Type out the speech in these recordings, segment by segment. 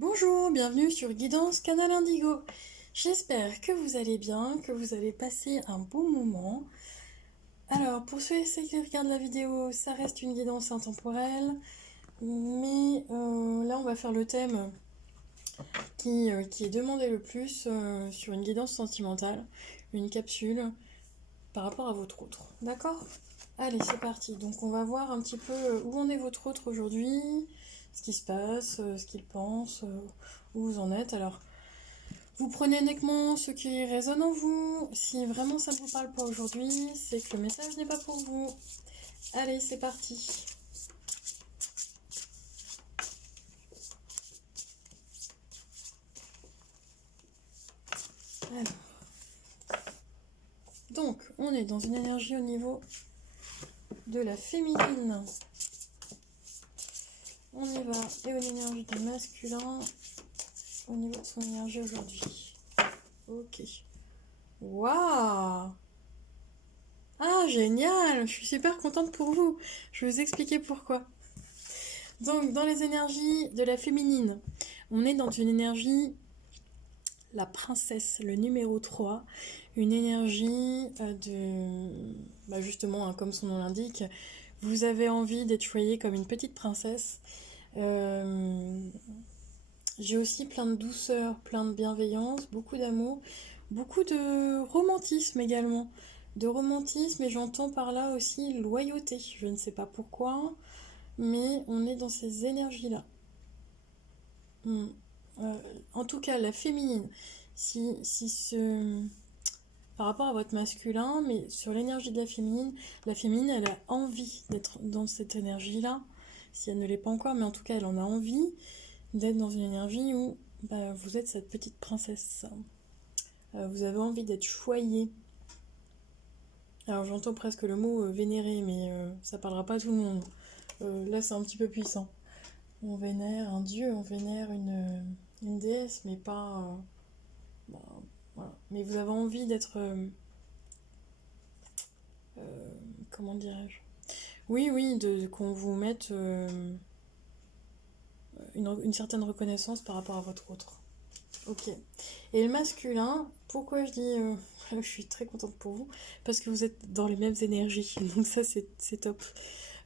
Bonjour, bienvenue sur Guidance Canal Indigo. J'espère que vous allez bien, que vous allez passer un bon moment. Alors, pour ceux et celles qui regardent la vidéo, ça reste une guidance intemporelle, mais là on va faire le thème qui est demandé le plus sur une guidance sentimentale, une capsule par rapport à votre autre. D'accord? Allez, c'est parti. Donc on va voir un petit peu où en est votre autre aujourd'hui, ce qui se passe, ce qu'il pense, où vous en êtes. Alors, vous prenez uniquement ce qui résonne en vous. Si vraiment ça ne vous parle pas aujourd'hui, c'est que le message n'est pas pour vous. Allez, c'est parti. Alors. Donc, on est dans une énergie au niveau de la féminine. On y va. Et une énergie du masculin au niveau de son énergie aujourd'hui. Ok. Waouh! Ah, génial! Je suis super contente pour vous. Je vais vous expliquer pourquoi. Donc, dans les énergies de la féminine, on est dans une énergie, la princesse, le numéro 3, une énergie justement, hein, comme son nom l'indique, vous avez envie d'être choyée comme une petite princesse. J'ai aussi plein de douceur, plein de bienveillance, beaucoup d'amour, beaucoup de romantisme également. De romantisme, et j'entends par là aussi loyauté. Je ne sais pas pourquoi, mais on est dans ces énergies-là. Hmm. En tout cas, la féminine, si ce... par rapport à votre masculin, mais sur l'énergie de la féminine, elle a envie d'être dans cette énergie-là, si elle ne l'est pas encore, mais en tout cas, elle en a envie d'être dans une énergie où vous êtes cette petite princesse. Vous avez envie d'être choyée. Alors j'entends presque le mot vénérer, mais ça parlera pas à tout le monde. Là, c'est un petit peu puissant. On vénère un dieu, on vénère une déesse, mais pas... voilà. Mais vous avez envie d'être... comment dirais-je? Oui, oui, qu'on vous mette une certaine reconnaissance par rapport à votre autre. Ok. Et le masculin, pourquoi je dis je suis très contente pour vous? Parce que vous êtes dans les mêmes énergies, donc ça c'est top.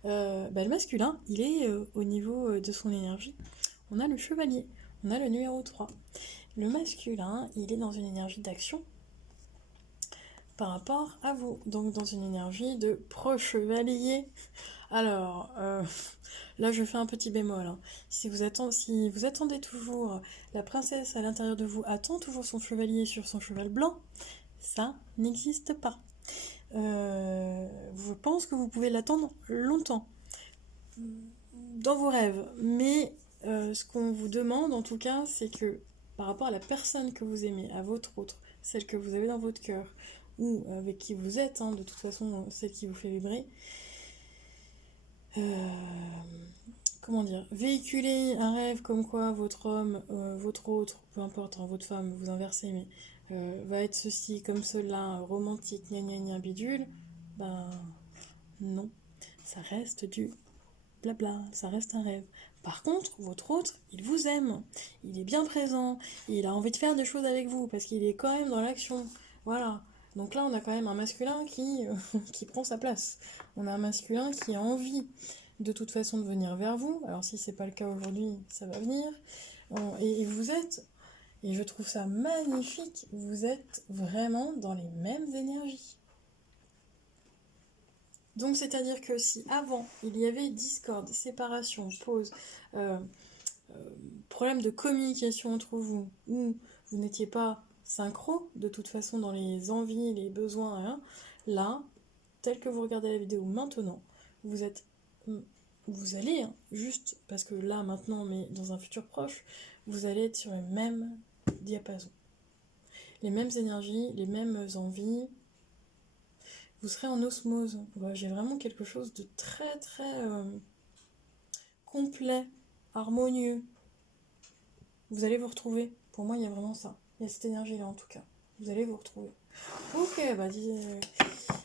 Le masculin, il est au niveau de son énergie. On a le chevalier, on a le numéro 3. Le masculin, il est dans une énergie d'action par rapport à vous, donc dans une énergie de pro-chevalier. Alors, là je fais un petit bémol. Hein. Si vous attendez toujours, la princesse à l'intérieur de vous attend toujours son chevalier sur son cheval blanc, ça n'existe pas. Je pense que vous pouvez l'attendre longtemps dans vos rêves, mais ce qu'on vous demande en tout cas, c'est que par rapport à la personne que vous aimez, à votre autre, celle que vous avez dans votre cœur, ou avec qui vous êtes, hein, de toute façon, celle qui vous fait vibrer, comment dire, véhiculer un rêve comme quoi votre homme, votre autre, peu importe, hein, votre femme, vous inversez, mais va être ceci comme cela, romantique, gna gna gna bidule, ben non, ça reste du blabla, ça reste un rêve. Par contre, votre autre, il vous aime, il est bien présent, il a envie de faire des choses avec vous, parce qu'il est quand même dans l'action. Voilà. Donc là, on a quand même un masculin qui prend sa place. On a un masculin qui a envie de toute façon de venir vers vous. Alors si c'est pas le cas aujourd'hui, ça va venir. Et vous êtes, et je trouve ça magnifique, vous êtes vraiment dans les mêmes énergies. Donc c'est-à-dire que si avant il y avait discorde, séparation, pause, euh, problème de communication entre vous, ou vous n'étiez pas synchro de toute façon dans les envies, les besoins, hein, là, tel que vous regardez la vidéo maintenant, vous êtes, vous allez, hein, juste parce que là maintenant, mais dans un futur proche, vous allez être sur les mêmes diapasons, les mêmes énergies, les mêmes envies. Vous serez en osmose. Ouais, j'ai vraiment quelque chose de très très complet, harmonieux. Vous allez vous retrouver. Pour moi, il y a vraiment ça. Il y a cette énergie-là en tout cas. Vous allez vous retrouver. Ok,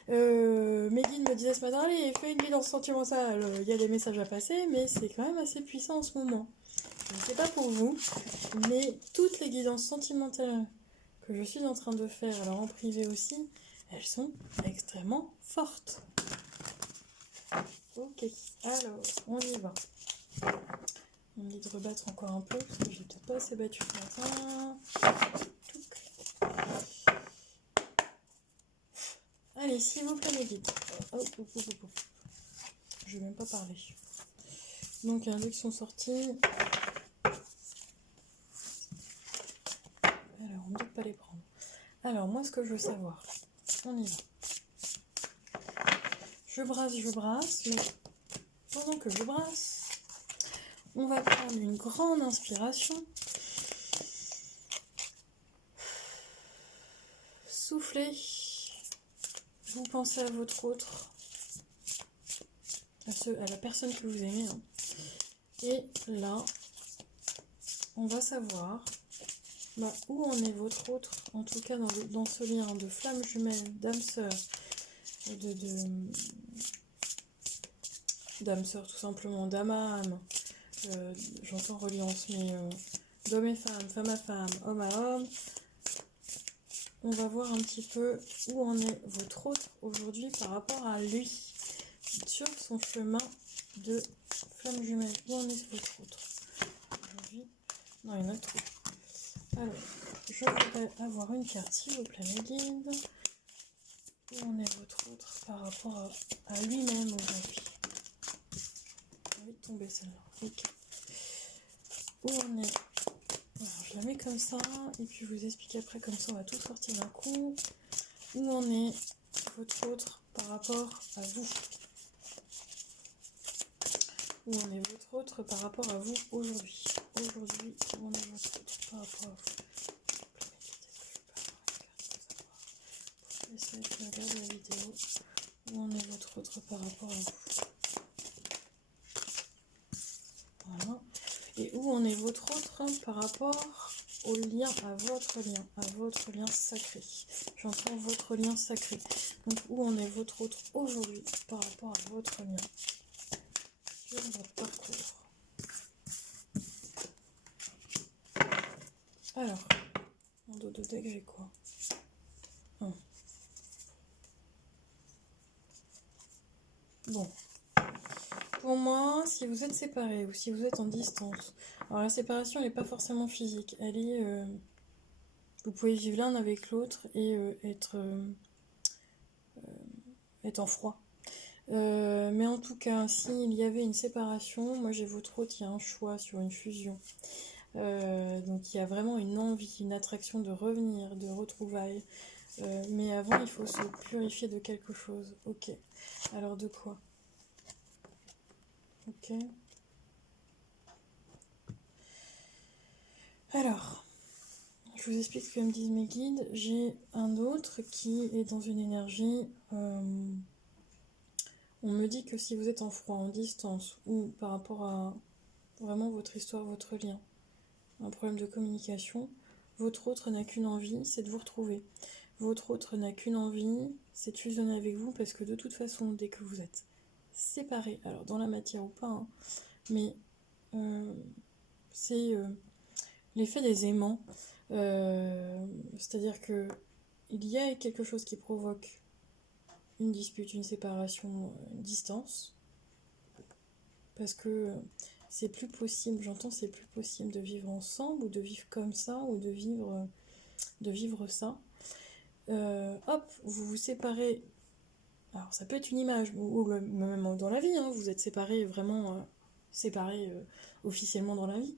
Megan me disait ce matin, allez, fais une guidance sentimentale. Il y a des messages à passer, mais c'est quand même assez puissant en ce moment. je ne sais pas pour vous, mais toutes les guidances sentimentales que je suis en train de faire, alors en privé aussi, elles sont extrêmement fortes. Ok, alors on y va. On me dit de rebattre encore un peu parce que j'ai peut-être pas assez battu ce matin. Allez, s'il vous plaît, mes guides. Oh, oh, oh, oh, oh. Je vais même pas parler. Donc, il y en a deux qui sont sortis. Alors, on ne doit pas les prendre. Alors, moi, ce que je veux savoir, on y va. Je brasse, mais pendant que je brasse, on va prendre une grande inspiration. Soufflez. Vous pensez à votre autre, à la personne que vous aimez. Hein. Et là, on va savoir où en est votre autre, en tout cas dans ce lien de flamme jumelle, d'âme sœur, d'âme sœur tout simplement, d'âme à âme, j'entends reliance, mais d'homme et femme, femme à femme, homme à homme. On va voir un petit peu où en est votre autre aujourd'hui par rapport à lui, sur son chemin de flamme jumelle. Où en est votre autre aujourd'hui? Non, il y en a trop. Alors, je voudrais avoir une carte, s'il vous plaît, mes guides. Où en est votre autre par rapport à lui-même aujourd'hui? J'ai envie de tomber celle-là. Ok. Où on est? Alors, je la mets comme ça, et puis je vous explique après, comme ça on va tout sortir d'un coup. Où en est votre autre par rapport à vous? Où en est votre autre par rapport à vous aujourd'hui? Aujourd'hui, où en est votre autre par rapport à vous? Essayez de regarder la vidéo. Où en est votre autre par rapport à vous? Voilà. Et où en est votre autre par rapport au lien, à votre lien sacré. J'entends votre lien sacré. Donc où en est votre autre aujourd'hui par rapport à votre lien sur votre parcours? Alors, en dos de deck, j'ai quoi? Bon. Pour moi, si vous êtes séparés ou si vous êtes en distance, alors la séparation n'est pas forcément physique, elle est... vous pouvez vivre l'un avec l'autre et être en froid. Mais en tout cas, s'il y avait une séparation, moi j'ai votre autre, il y a un choix sur une fusion. Donc il y a vraiment une envie, une attraction de revenir, de retrouvailles. Mais avant, il faut se purifier de quelque chose. Ok. Alors de quoi? Ok. Alors, je vous explique ce que me disent mes guides. J'ai un autre qui est dans une énergie... on me dit que si vous êtes en froid, en distance, ou par rapport à vraiment votre histoire, votre lien, un problème de communication, votre autre n'a qu'une envie, c'est de vous retrouver. Votre autre n'a qu'une envie, c'est de fusionner avec vous, parce que de toute façon, dès que vous êtes séparés, alors dans la matière ou pas, hein, mais c'est l'effet des aimants. C'est-à-dire que il y a quelque chose qui provoque une dispute, une séparation, une distance, parce que c'est plus possible, j'entends, c'est plus possible de vivre ensemble, ou de vivre comme ça, ou de vivre ça. Hop, vous vous séparez. Alors ça peut être une image, ou même dans la vie, hein, vous êtes séparés, vraiment séparés officiellement dans la vie.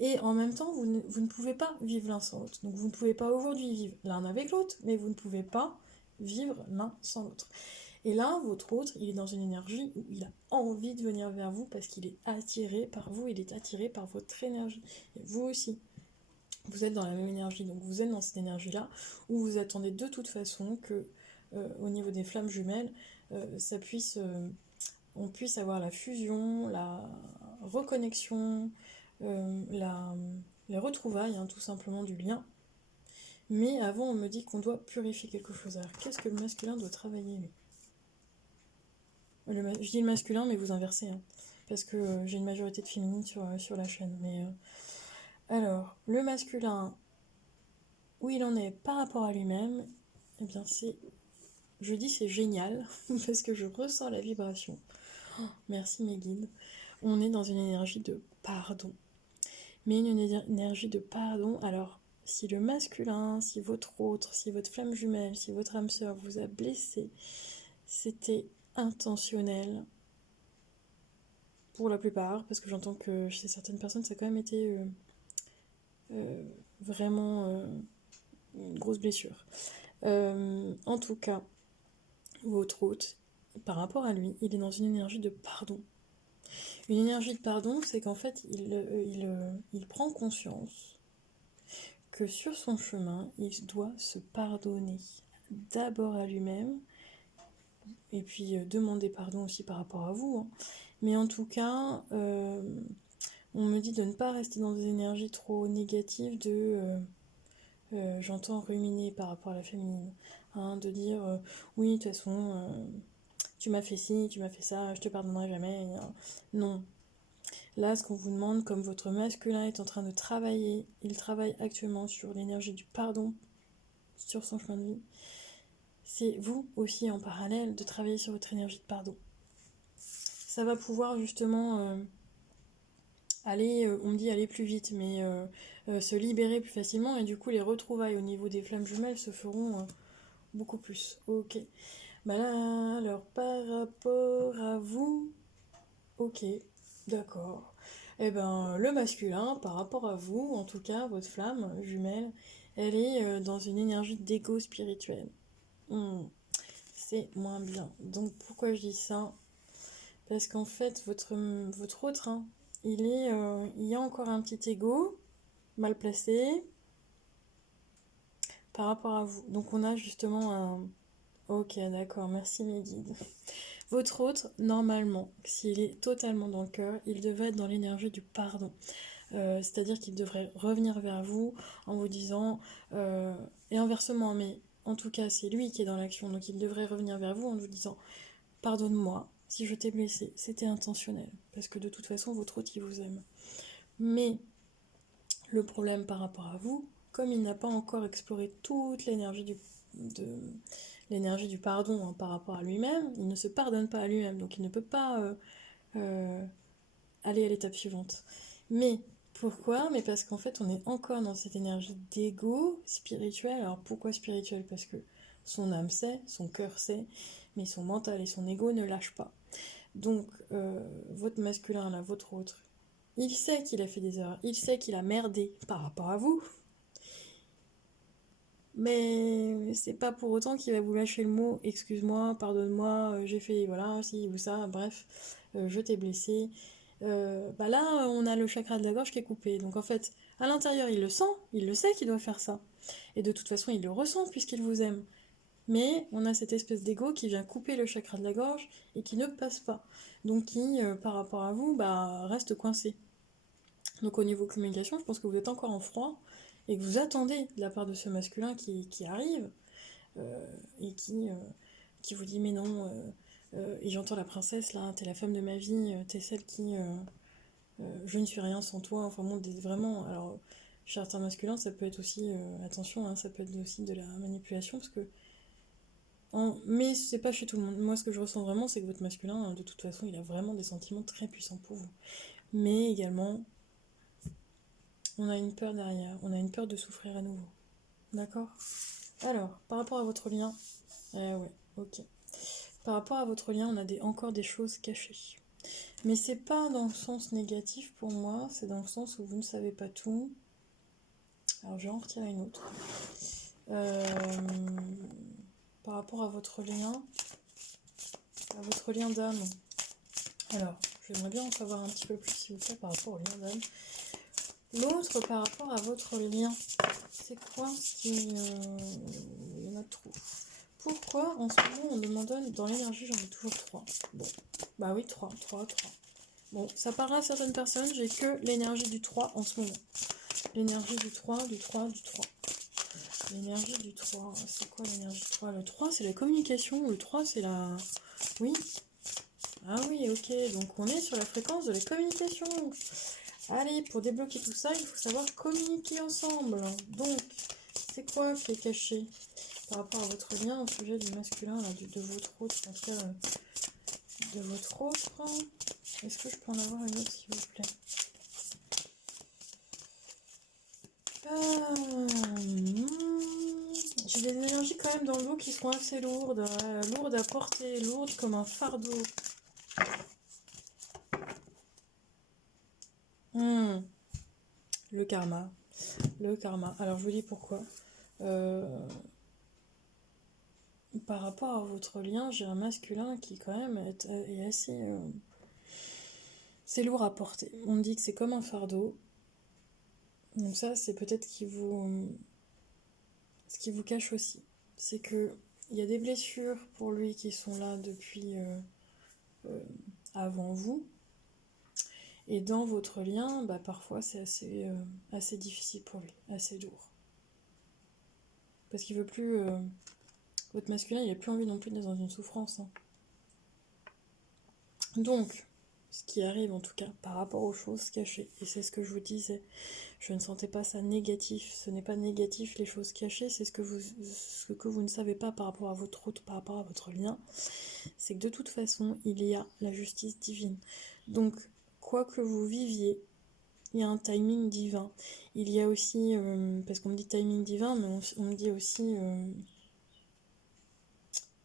Et en même temps, vous ne pouvez pas vivre l'un sans l'autre. Donc vous ne pouvez pas aujourd'hui vivre l'un avec l'autre, mais vous ne pouvez pas vivre l'un sans l'autre. Et là, votre autre, il est dans une énergie où il a envie de venir vers vous parce qu'il est attiré par vous, il est attiré par votre énergie. Et vous aussi. Vous êtes dans la même énergie, donc vous êtes dans cette énergie-là, où vous attendez de toute façon que, au niveau des flammes jumelles, on puisse avoir la fusion, la reconnexion, les retrouvailles, hein, tout simplement du lien. Mais avant, on me dit qu'on doit purifier quelque chose. Alors, qu'est-ce que le masculin doit travailler, lui? Je dis le masculin, mais vous inversez. Hein. parce que j'ai une majorité de féminines sur la chaîne. Mais alors, le masculin, où il en est par rapport à lui-même, eh bien je dis c'est génial, parce que je ressens la vibration. Oh, merci mes guides. On est dans une énergie de pardon. Mais une énergie de pardon, alors si le masculin, si votre autre, si votre flamme jumelle, si votre âme sœur vous a blessé, c'était intentionnel pour la plupart, parce que j'entends que chez certaines personnes ça a quand même été vraiment une grosse blessure. En tout cas, votre hôte, par rapport à lui, il est dans une énergie de pardon. Une énergie de pardon, c'est qu'en fait, il prend conscience que sur son chemin, il doit se pardonner d'abord à lui-même, et puis demander pardon aussi par rapport à vous. Hein. Mais en tout cas, on me dit de ne pas rester dans des énergies trop négatives j'entends ruminer par rapport à la féminine, hein, de dire oui, de toute façon, tu m'as fait ci, tu m'as fait ça, je te pardonnerai jamais. Non. Là, ce qu'on vous demande, comme votre masculin est en train de travailler, il travaille actuellement sur l'énergie du pardon sur son chemin de vie, c'est vous aussi en parallèle de travailler sur votre énergie de pardon. Ça va pouvoir justement aller, on me dit aller plus vite, mais se libérer plus facilement, et du coup les retrouvailles au niveau des flammes jumelles se feront beaucoup plus. Ok. Bah là, alors par rapport à vous, ok, d'accord. Eh ben, le masculin, par rapport à vous, en tout cas, votre flamme jumelle, elle est dans une énergie d'égo spirituel. C'est moins bien. Donc pourquoi je dis ça? Parce qu'en fait, votre autre, hein, il y a encore un petit ego mal placé par rapport à vous. Donc on a justement un... Ok, d'accord, merci mes guides. Votre autre, normalement, s'il est totalement dans le cœur, il devait être dans l'énergie du pardon. C'est-à-dire qu'il devrait revenir vers vous en vous disant, et inversement, mais en tout cas c'est lui qui est dans l'action, donc il devrait revenir vers vous en vous disant, pardonne-moi si je t'ai blessé, c'était intentionnel, parce que de toute façon votre autre il vous aime. Mais le problème par rapport à vous, comme il n'a pas encore exploré toute l'énergie du pardon hein, par rapport à lui-même, il ne se pardonne pas à lui-même, donc il ne peut pas aller à l'étape suivante. Mais pourquoi? Mais parce qu'en fait, on est encore dans cette énergie d'ego spirituel. Alors pourquoi spirituel? Parce que son âme sait, son cœur sait, mais son mental et son ego ne lâchent pas. Donc, votre masculin, là, votre autre, il sait qu'il a fait des erreurs, il sait qu'il a merdé par rapport à vous, mais c'est pas pour autant qu'il va vous lâcher le mot excuse-moi, pardonne-moi, j'ai fait voilà, ci ou ça, bref, je t'ai blessé. Bah là, on a le chakra de la gorge qui est coupé. Donc en fait, à l'intérieur, il le sent, il le sait qu'il doit faire ça. Et de toute façon, il le ressent puisqu'il vous aime. Mais on a cette espèce d'ego qui vient couper le chakra de la gorge et qui ne passe pas. Donc qui, par rapport à vous, bah, reste coincé. Donc au niveau communication, je pense que vous êtes encore en froid et que vous attendez de la part de ce masculin qui arrive et qui vous dit mais non, et j'entends la princesse là, t'es la femme de ma vie, t'es celle qui... je ne suis rien sans toi, enfin bon, vraiment, alors chez certains masculins ça peut être aussi, attention, hein, ça peut être aussi de la manipulation parce que mais c'est pas chez tout le monde. Moi, ce que je ressens vraiment, c'est que votre masculin, de toute façon, il a vraiment des sentiments très puissants pour vous. Mais également, on a une peur derrière. On a une peur de souffrir à nouveau. D'accord? Alors, par rapport à votre lien... ouais, ok. Par rapport à votre lien, on a encore des choses cachées. Mais c'est pas dans le sens négatif pour moi, c'est dans le sens où vous ne savez pas tout. Alors, je vais en retirer une autre. Par rapport à votre lien d'âme. Alors, j'aimerais bien en savoir un petit peu plus, s'il vous plaît, par rapport au lien d'âme. L'autre, par rapport à votre lien, c'est quoi ce qui... il y en a trop. Pourquoi, en ce moment, on demande dans l'énergie, j'en ai toujours 3. Bon, bah oui, 3. Bon, ça parlera à certaines personnes, j'ai que l'énergie du 3 en ce moment. L'énergie du 3. L'énergie du 3, c'est quoi l'énergie du 3? Le 3, c'est la communication, le 3, c'est la... Oui. Ah oui, ok, donc on est sur la fréquence de la communication. Allez, pour débloquer tout ça, il faut savoir communiquer ensemble. Donc, c'est quoi qui est caché par rapport à votre lien au sujet du masculin, là, de votre autre, en tout cas, de votre autre. Est-ce que je peux en avoir une autre, s'il vous plaît? J'ai des énergies quand même dans le dos qui sont assez lourdes, lourdes à porter, lourdes comme un fardeau. Hmm, Le karma. Le karma. Alors je vous dis pourquoi. Euh, Par rapport à votre lien, j'ai un masculin qui quand même est assez... c'est lourd à porter. On me dit que c'est comme un fardeau. Donc ça, c'est peut-être ce qui vous cache aussi. C'est que il y a des blessures pour lui qui sont là depuis euh, avant vous. Et dans votre lien, bah, parfois c'est assez difficile pour lui, assez lourd. Parce qu'il veut plus... votre masculin, il n'a plus envie non plus d'être dans une souffrance. Hein. Donc, ce qui arrive en tout cas par rapport aux choses cachées, et c'est ce que je vous disais, je ne sentais pas ça négatif, ce n'est pas négatif les choses cachées, c'est ce que vous ne savez pas par rapport à votre route, par rapport à votre lien, c'est que de toute façon, il y a la justice divine. Donc, quoi que vous viviez, il y a un timing divin. Il y a aussi, parce qu'on me dit timing divin, mais on me dit aussi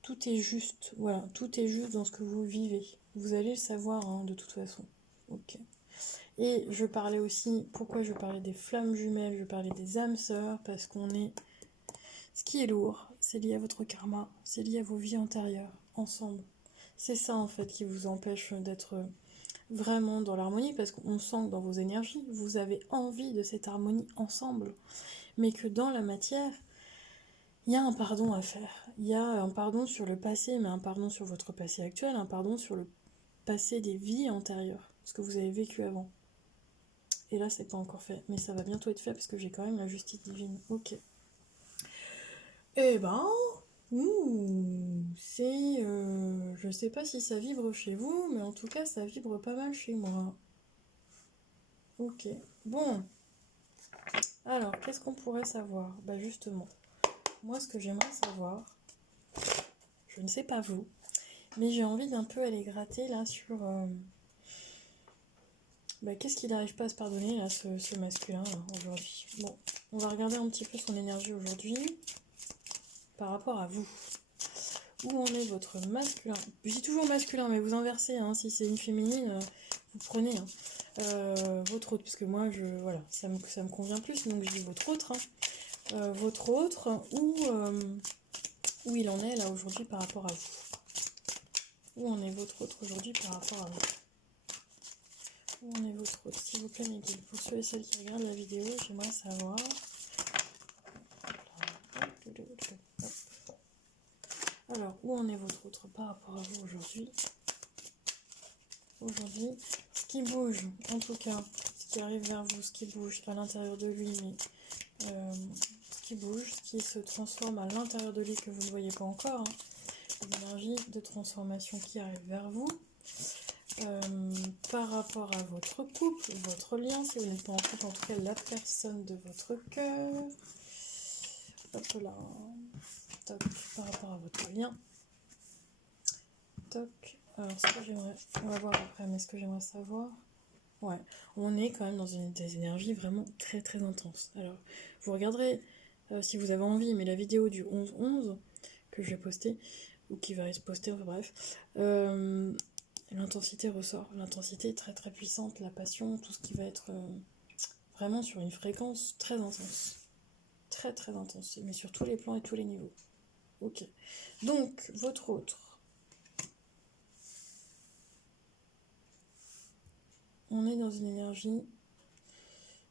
tout est juste. Voilà, tout est juste dans ce que vous vivez. Vous allez le savoir hein, de toute façon. Ok. Et je parlais aussi, pourquoi je parlais des flammes jumelles, je parlais des âmes sœurs, parce qu'on est... Ce qui est lourd, c'est lié à votre karma, c'est lié à vos vies antérieures, ensemble. C'est ça en fait qui vous empêche d'être vraiment dans l'harmonie, parce qu'on sent que dans vos énergies, vous avez envie de cette harmonie ensemble, mais que dans la matière, il y a un pardon à faire. Il y a un pardon sur le passé, mais un pardon sur votre passé actuel, un pardon sur le passé des vies antérieures, ce que vous avez vécu avant. Et là, c'est pas encore fait, mais ça va bientôt être fait parce que j'ai quand même la justice divine. Ok. Eh ben, c'est, je sais pas si ça vibre chez vous, mais en tout cas, ça vibre pas mal chez moi. Ok. Bon. Alors, qu'est-ce qu'on pourrait savoir? Bah justement, moi, ce que j'aimerais savoir, je ne sais pas vous, mais j'ai envie d'un peu aller gratter là sur, bah, qu'est-ce qu'il n'arrive pas à se pardonner là, ce masculin là, aujourd'hui. Bon, on va regarder un petit peu son énergie aujourd'hui par rapport à vous. Où en est votre masculin? Je dis toujours masculin, mais vous inversez, hein, si c'est une féminine, vous prenez hein. Votre autre, parce que moi, voilà, ça me convient plus, donc je dis votre autre. Hein. Votre autre, où il en est là aujourd'hui par rapport à vous. Où en est votre autre aujourd'hui par rapport à vous? Où en est votre autre? S'il vous plaît, mes guides, pour ceux et celles qui regardent la vidéo, j'aimerais savoir. Alors, où en est votre autre par rapport à vous aujourd'hui? Aujourd'hui, ce qui bouge, en tout cas, ce qui arrive vers vous, ce qui bouge à l'intérieur de lui, mais ce qui bouge, ce qui se transforme à l'intérieur de lui que vous ne voyez pas encore, hein, l'énergie de transformation qui arrive vers vous, par rapport à votre couple, votre lien, si vous n'êtes pas en couple, en tout cas la personne de votre cœur, hop là, toc, par rapport à votre lien, toc. Alors, ce que j'aimerais, on va voir après, mais ce que j'aimerais savoir, ouais, on est quand même dans des énergies vraiment très très intenses. Alors, vous regarderez, si vous avez envie, mais la vidéo du 11-11 que je vais poster, ou qui va être postée, enfin bref, l'intensité ressort. L'intensité est très très puissante, la passion, tout ce qui va être vraiment sur une fréquence très intense. Très très intense, mais sur tous les plans et tous les niveaux. Ok. Donc, votre autre. On est dans une énergie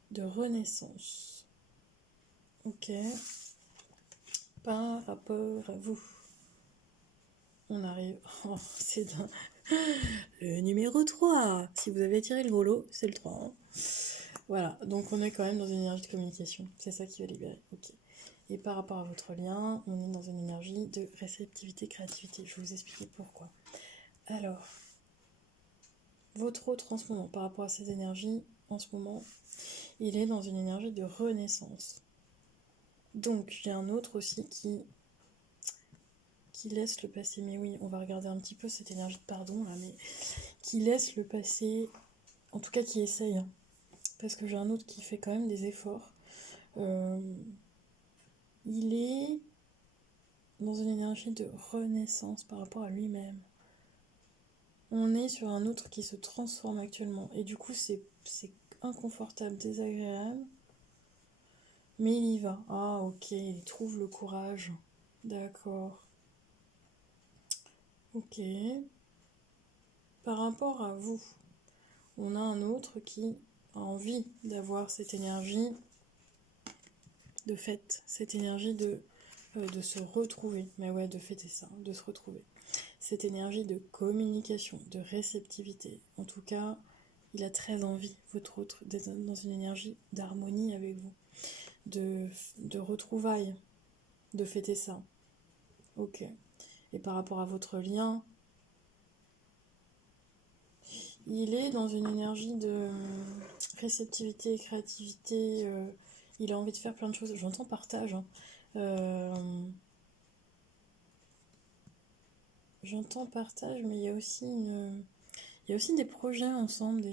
de renaissance. Ok. Par rapport à vous. On arrive. Oh, c'est le numéro 3. Si vous avez tiré le gros lot, c'est le 3. Hein. Voilà. Donc on est quand même dans une énergie de communication. C'est ça qui va libérer. Ok. Et par rapport à votre lien, on est dans une énergie de réceptivité, créativité. Je vais vous expliquer pourquoi. Alors, votre autre en ce moment, par rapport à ces énergies, en ce moment, il est dans une énergie de renaissance. Donc, j'ai un autre aussi qui laisse le passé. Mais oui, on va regarder un petit peu cette énergie de pardon, là, mais qui laisse le passé, en tout cas qui essaye. Hein, parce que j'ai un autre qui fait quand même des efforts. Il est dans une énergie de renaissance par rapport à lui-même. On est sur un autre qui se transforme actuellement. Et du coup, c'est inconfortable, désagréable. Mais il y va. Ah, ok, il trouve le courage. D'accord. Ok. Par rapport à vous, on a un autre qui a envie d'avoir cette énergie de fête, cette énergie de se retrouver. Mais ouais, de fêter ça, de se retrouver. Cette énergie de communication, de réceptivité. En tout cas, il a très envie, votre autre, d'être dans une énergie d'harmonie avec vous, de retrouvailles, de fêter ça. Ok. Et par rapport à votre lien, il est dans une énergie de réceptivité, créativité. Il a envie de faire plein de choses. J'entends partage. Hein. J'entends partage, mais il y a aussi il y a aussi des projets ensemble,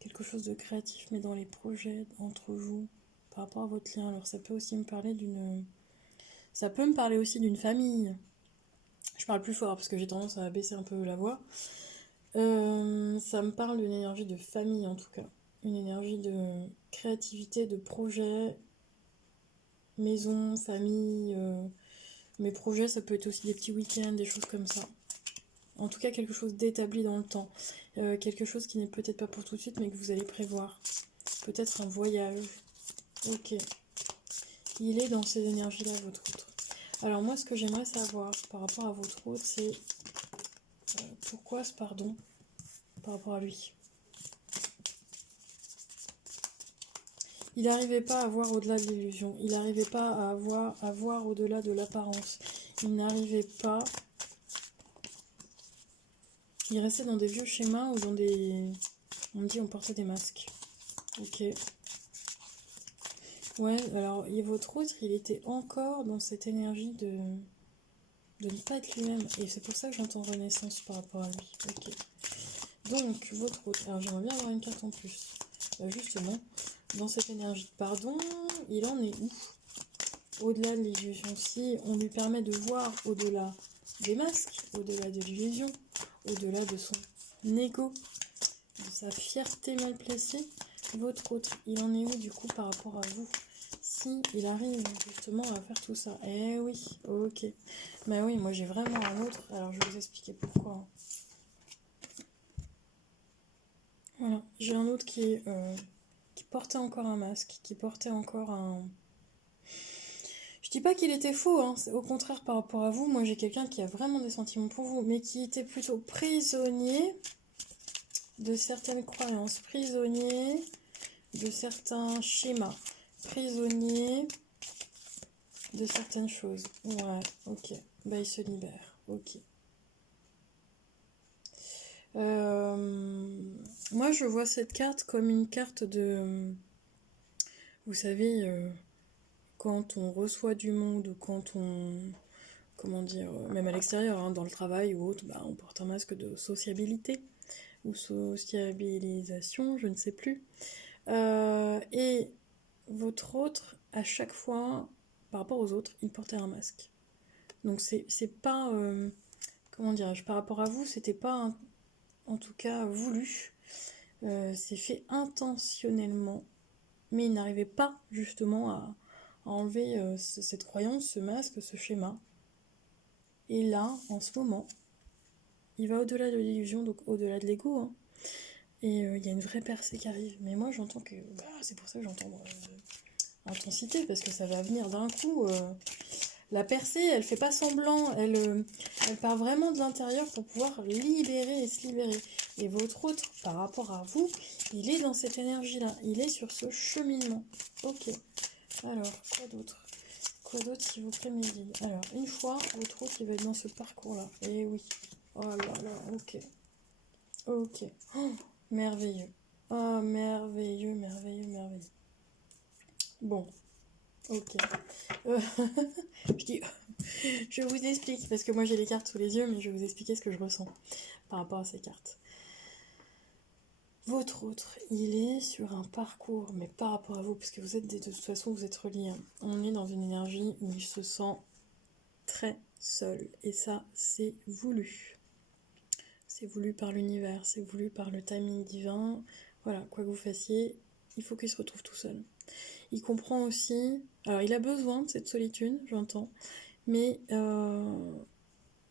quelque chose de créatif, mais dans les projets entre vous, par rapport à votre lien. Alors ça peut aussi me parler ça peut me parler aussi d'une famille. Je parle plus fort parce que j'ai tendance à baisser un peu la voix. Ça me parle d'une énergie de famille en tout cas. Une énergie de créativité, de projet, maison, famille. Mes projets, ça peut être aussi des petits week-ends, des choses comme ça. En tout cas, quelque chose d'établi dans le temps. Quelque chose qui n'est peut-être pas pour tout de suite, mais que vous allez prévoir. Peut-être un voyage. Ok. Il est dans ces énergies-là, votre autre. Alors moi, ce que j'aimerais savoir par rapport à votre autre, c'est pourquoi ce pardon par rapport à lui. Il n'arrivait pas à voir au-delà de l'illusion. Il n'arrivait pas à voir au-delà de l'apparence. Il n'arrivait pas... Il restait dans des vieux schémas ou dans des... On me dit on portait des masques. Ok. Ouais, alors votre autre, il était encore dans cette énergie de ne pas être lui-même. Et c'est pour ça que j'entends renaissance par rapport à lui. Ok. Donc, votre autre... Alors j'aimerais bien avoir une carte en plus. Justement, dans cette énergie de pardon, il en est où? Au-delà de l'illusion, si on lui permet de voir au-delà des masques, au-delà de l'illusion, au-delà de son ego, de sa fierté mal placée, votre autre, il en est où du coup par rapport à vous? Si il arrive justement à faire tout ça. Eh oui, ok. Bah oui, moi j'ai vraiment un autre, alors je vais vous expliquer pourquoi. Voilà, j'ai un autre qui portait encore un masque, qui portait encore un... Je dis pas qu'il était faux, hein. Au contraire par rapport à vous, moi j'ai quelqu'un qui a vraiment des sentiments pour vous, mais qui était plutôt prisonnier de certaines croyances, prisonnier de certains schémas, prisonnier de certaines choses. Ouais, ok. Bah il se libère, ok. Moi je vois cette carte comme une carte de... Vous savez, quand on reçoit du monde ou quand on... Comment dire, même à l'extérieur, hein, dans le travail ou autre, bah, on porte un masque de sociabilité ou sociabilisation, je ne sais plus. Et votre autre, à chaque fois, par rapport aux autres, il portait un masque. Donc c'est pas, comment dirais-je, par rapport à vous, c'était pas en tout cas voulu. C'est fait intentionnellement, mais il n'arrivait pas justement à enlever cette croyance, ce masque, ce schéma. Et là, en ce moment, il va au-delà de l'illusion, donc au-delà de l'ego. Hein. Et il y a une vraie percée qui arrive. Mais moi, j'entends que... Bah, c'est pour ça que j'entends intensité, parce que ça va venir d'un coup. La percée, elle fait pas semblant. Elle part vraiment de l'intérieur pour pouvoir libérer et se libérer. Et votre autre, par rapport à vous, il est dans cette énergie-là. Il est sur ce cheminement. Ok. Alors, quoi d'autre? Quoi d'autre, s'il vous plaît, mes guides? Alors, une fois, votre autre, il va être dans ce parcours-là. Eh oui. Oh là là, ok. Ok. Oh, merveilleux. Oh, merveilleux, merveilleux, merveilleux. Bon, ok. Euh, je dis, je vous explique, parce que moi j'ai les cartes sous les yeux, mais je vais vous expliquer ce que je ressens par rapport à ces cartes. Votre autre, il est sur un parcours, mais par rapport à vous, parce que vous êtes de toute façon, vous êtes reliés. Hein. On est dans une énergie où il se sent très seul, et ça, c'est voulu. C'est voulu par l'univers, c'est voulu par le timing divin. Voilà, quoi que vous fassiez, il faut qu'il se retrouve tout seul. Il comprend aussi, alors il a besoin de cette solitude, j'entends, mais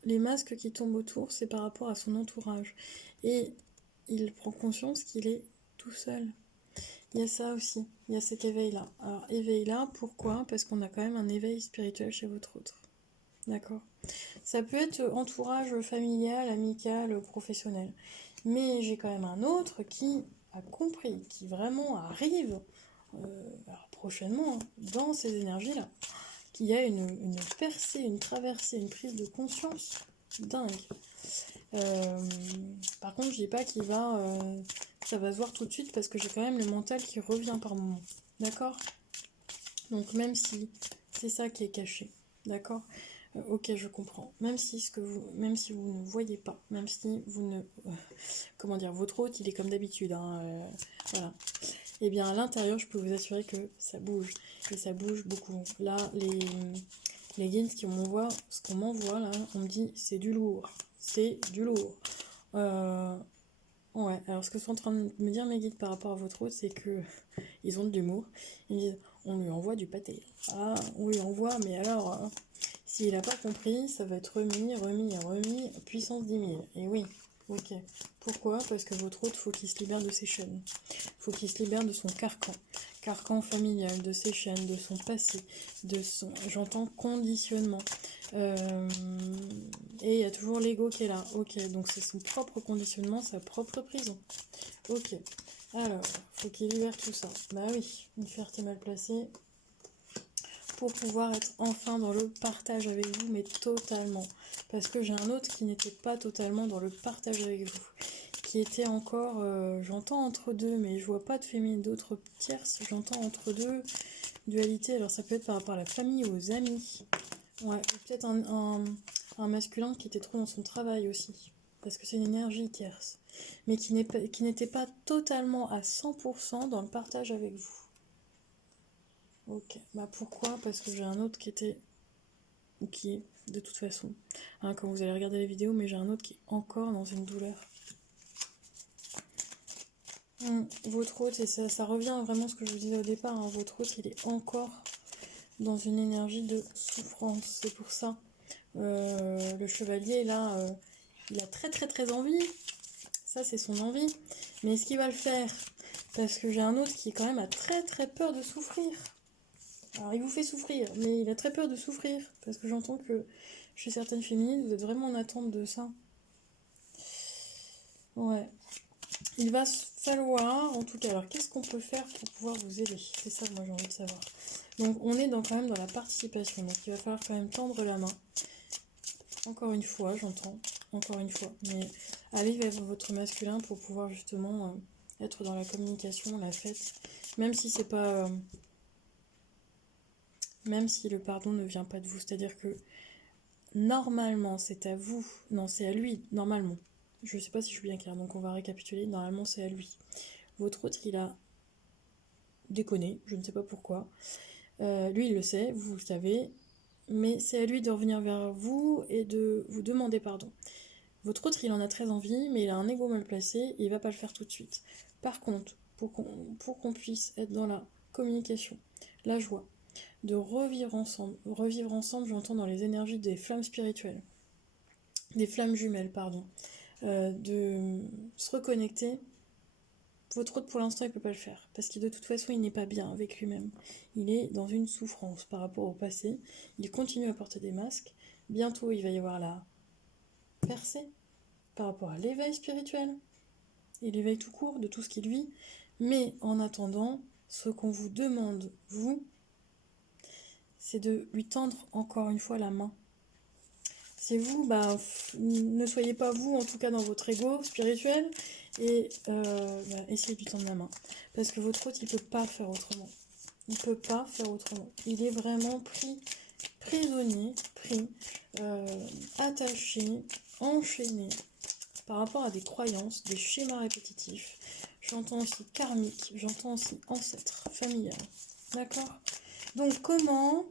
les masques qui tombent autour, c'est par rapport à son entourage. Et il prend conscience qu'il est tout seul. Il y a ça aussi, il y a cet éveil-là. Alors, éveil-là, pourquoi? Parce qu'on a quand même un éveil spirituel chez votre autre. D'accord? Ça peut être entourage familial, amical, professionnel. Mais j'ai quand même un autre qui a compris, qui vraiment arrive alors prochainement dans ces énergies-là, qui a une percée, une traversée, une prise de conscience dingue. Par contre, je dis pas qu'il va, ça va se voir tout de suite parce que j'ai quand même le mental qui revient par moment. D'accord? Donc même si c'est ça qui est caché, d'accord? Ok, je comprends. Même si vous ne voyez pas, même si vous ne, comment dire, votre hôte, il est comme d'habitude, hein, voilà. Et bien à l'intérieur, je peux vous assurer que ça bouge et ça bouge beaucoup. Là, les guides qui m'envoient, ce qu'on m'envoie là, on me dit c'est du lourd, c'est du lourd. Euh, ouais. Alors ce que sont en train de me dire mes guides par rapport à votre hôte, c'est que ils ont de l'humour. Ils me disent on lui envoie du pâté. Ah, on lui envoie, mais alors. S'il n'a pas compris, ça va être remis, puissance 10 000. Et oui, ok. Pourquoi? Parce que votre hôte, faut qu'il se libère de ses chaînes. Faut qu'il se libère de son carcan. Carcan familial, de ses chaînes, de son passé, de son, j'entends, conditionnement. Euh, Et il y a toujours l'ego qui est là. Ok, donc c'est son propre conditionnement, sa propre prison. Ok. Alors, faut qu'il libère tout ça. Bah oui, une fierté mal placée, pour pouvoir être enfin dans le partage avec vous, mais totalement. Parce que j'ai un autre qui n'était pas totalement dans le partage avec vous, qui était encore, j'entends entre deux, mais je vois pas de féminin, d'autres tierces, j'entends entre deux, dualité, alors ça peut être par rapport à la famille, aux amis, ouais, ou peut-être un masculin qui était trop dans son travail aussi, parce que c'est une énergie tierce, mais qui n'était pas totalement à 100% dans le partage avec vous. Ok, bah pourquoi? Parce que j'ai un autre qui était, ou qui est, de toute façon, hein, quand vous allez regarder les vidéos, mais j'ai un autre qui est encore dans une douleur. Votre hôte, et ça revient vraiment à ce que je vous disais au départ, hein, votre hôte, il est encore dans une énergie de souffrance. C'est pour ça. Le chevalier, là, il a très très très envie. Ça, c'est son envie. Mais est-ce qu'il va le faire? Parce que j'ai un autre qui, quand même, a très très peur de souffrir. Alors, il vous fait souffrir, mais il a très peur de souffrir. Parce que j'entends que chez certaines féminines, vous êtes vraiment en attente de ça. Ouais. Il va falloir, en tout cas, alors qu'est-ce qu'on peut faire pour pouvoir vous aider? C'est ça que moi j'ai envie de savoir. Donc on est quand même dans la participation, donc il va falloir quand même tendre la main. Encore une fois, j'entends, encore une fois. Mais allez vers votre masculin pour pouvoir justement être dans la communication, la fête. Même si c'est pas... même si le pardon ne vient pas de vous. C'est-à-dire que normalement c'est à vous. Non, c'est à lui, normalement. Je sais pas si je suis bien claire, donc on va récapituler. Normalement c'est à lui. Votre autre, il a déconné, je ne sais pas pourquoi. Lui, il le sait, vous le savez, mais c'est à lui de revenir vers vous et de vous demander pardon. Votre autre, il en a très envie, mais il a un ego mal placé et il va pas le faire tout de suite. Par contre, pour qu'on puisse être dans la communication, la joie, de revivre ensemble, j'entends dans les énergies des flammes spirituelles, des flammes jumelles, pardon, de se reconnecter. Votre hôte, pour l'instant, il peut pas le faire, parce que de toute façon, il n'est pas bien avec lui-même. Il est dans une souffrance par rapport au passé. Il continue à porter des masques. Bientôt, il va y avoir la percée par rapport à l'éveil spirituel et l'éveil tout court de tout ce qu'il vit. Mais en attendant, ce qu'on vous demande, vous, c'est de lui tendre encore une fois la main. C'est vous, bah, ne soyez pas vous, en tout cas dans votre ego spirituel, et essayez de lui tendre la main. Parce que votre hôte, il peut pas faire autrement. Il peut pas faire autrement. Il est vraiment pris, prisonnier, attaché, enchaîné par rapport à des croyances, des schémas répétitifs. J'entends aussi karmique, j'entends aussi ancêtre, familial. D'accord? Donc comment...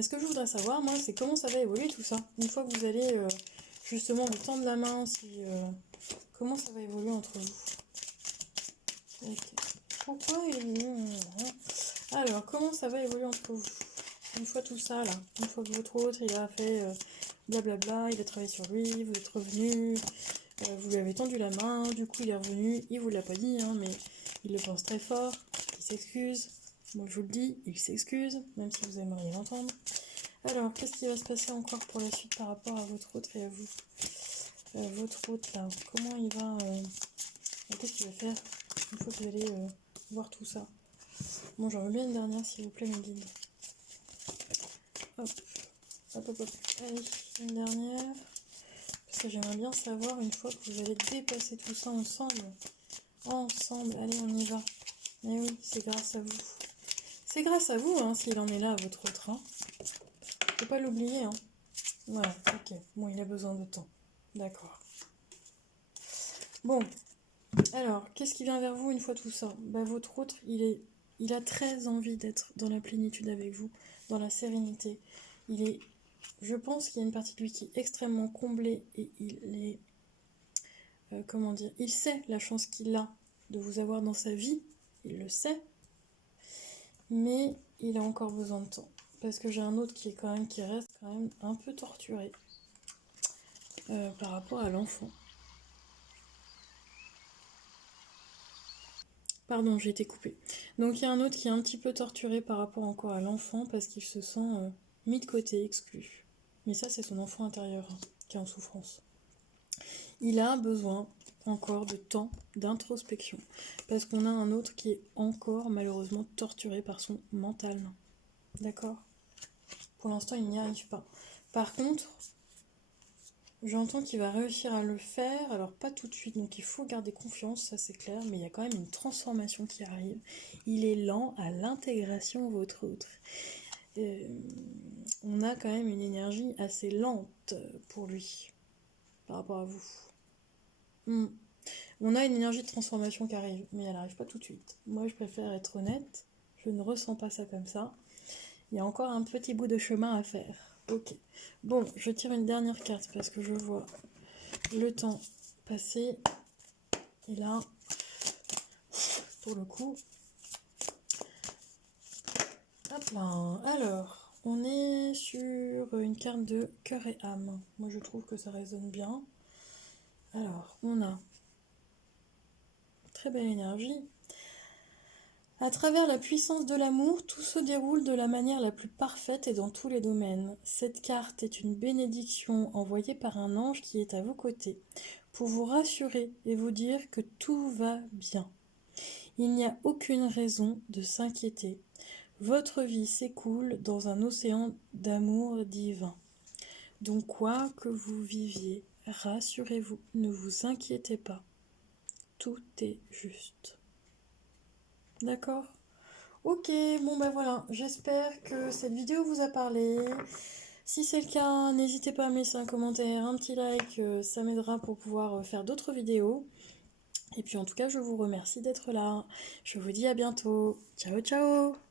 ce que je voudrais savoir, moi, c'est comment ça va évoluer tout ça. Une fois que vous allez justement vous tendre la main, comment ça va évoluer entre vous. Ok. Pourquoi Alors, comment ça va évoluer entre vous? Une fois tout ça, là, une fois que votre autre, il a fait blablabla, il a travaillé sur lui, vous êtes revenu, vous lui avez tendu la main, du coup il est revenu, il vous l'a pas dit, hein, mais il le pense très fort, il s'excuse. Moi je vous le dis, il s'excuse, même si vous aimeriez l'entendre. Alors, qu'est-ce qui va se passer encore pour la suite par rapport à votre autre et à vous? Votre autre là, comment il va... qu'est-ce qu'il va faire une fois que vous allez voir tout ça? Bon, j'en veux bien une dernière, s'il vous plaît, mes guides. Hop, hop, hop, hop. Allez, une dernière. Parce que j'aimerais bien savoir, une fois que vous allez dépasser tout ça ensemble. Ensemble, allez, on y va. Mais oui, c'est grâce à vous. C'est grâce à vous, hein, s'il en est là, votre autre. Hein. Faut pas l'oublier, hein. Voilà, ok. Bon, il a besoin de temps. D'accord. Bon, alors, qu'est-ce qui vient vers vous une fois tout ça? Bah, votre autre, il a très envie d'être dans la plénitude avec vous, dans la sérénité. Je pense qu'il y a une partie de lui qui est extrêmement comblée et il est, comment dire, il sait la chance qu'il a de vous avoir dans sa vie, il le sait, mais il a encore besoin de temps. Parce que j'ai un autre qui reste quand même un peu torturé par rapport à l'enfant. Pardon, j'ai été coupée. Donc il y a un autre qui est un petit peu torturé par rapport encore à l'enfant parce qu'il se sent mis de côté, exclu. Mais ça, c'est son enfant intérieur qui est en souffrance. Il a besoin encore de temps d'introspection parce qu'on a un autre qui est encore malheureusement torturé par son mental. D'accord? Pour l'instant, il n'y arrive pas. Par contre, j'entends qu'il va réussir à le faire, alors pas tout de suite, donc il faut garder confiance, ça c'est clair, mais il y a quand même une transformation qui arrive. Il est lent à l'intégration votre autre. On a quand même une énergie assez lente pour lui, par rapport à vous. On a une énergie de transformation qui arrive, mais elle n'arrive pas tout de suite. Moi je préfère être honnête, je ne ressens pas ça comme ça. Il y a encore un petit bout de chemin à faire. Ok. Bon, je tire une dernière carte parce que je vois le temps passer. Et là, pour le coup... Hop là. Alors, on est sur une carte de cœur et âme. Moi, je trouve que ça résonne bien. Alors, on a... Très belle énergie. À travers la puissance de l'amour, tout se déroule de la manière la plus parfaite et dans tous les domaines. Cette carte est une bénédiction envoyée par un ange qui est à vos côtés pour vous rassurer et vous dire que tout va bien. Il n'y a aucune raison de s'inquiéter. Votre vie s'écoule dans un océan d'amour divin. Donc quoi que vous viviez, rassurez-vous, ne vous inquiétez pas. Tout est juste. D'accord? Ok, bon ben voilà, j'espère que cette vidéo vous a parlé. Si c'est le cas, n'hésitez pas à me laisser un commentaire, un petit like, ça m'aidera pour pouvoir faire d'autres vidéos. Et puis en tout cas, je vous remercie d'être là. Je vous dis à bientôt. Ciao, ciao!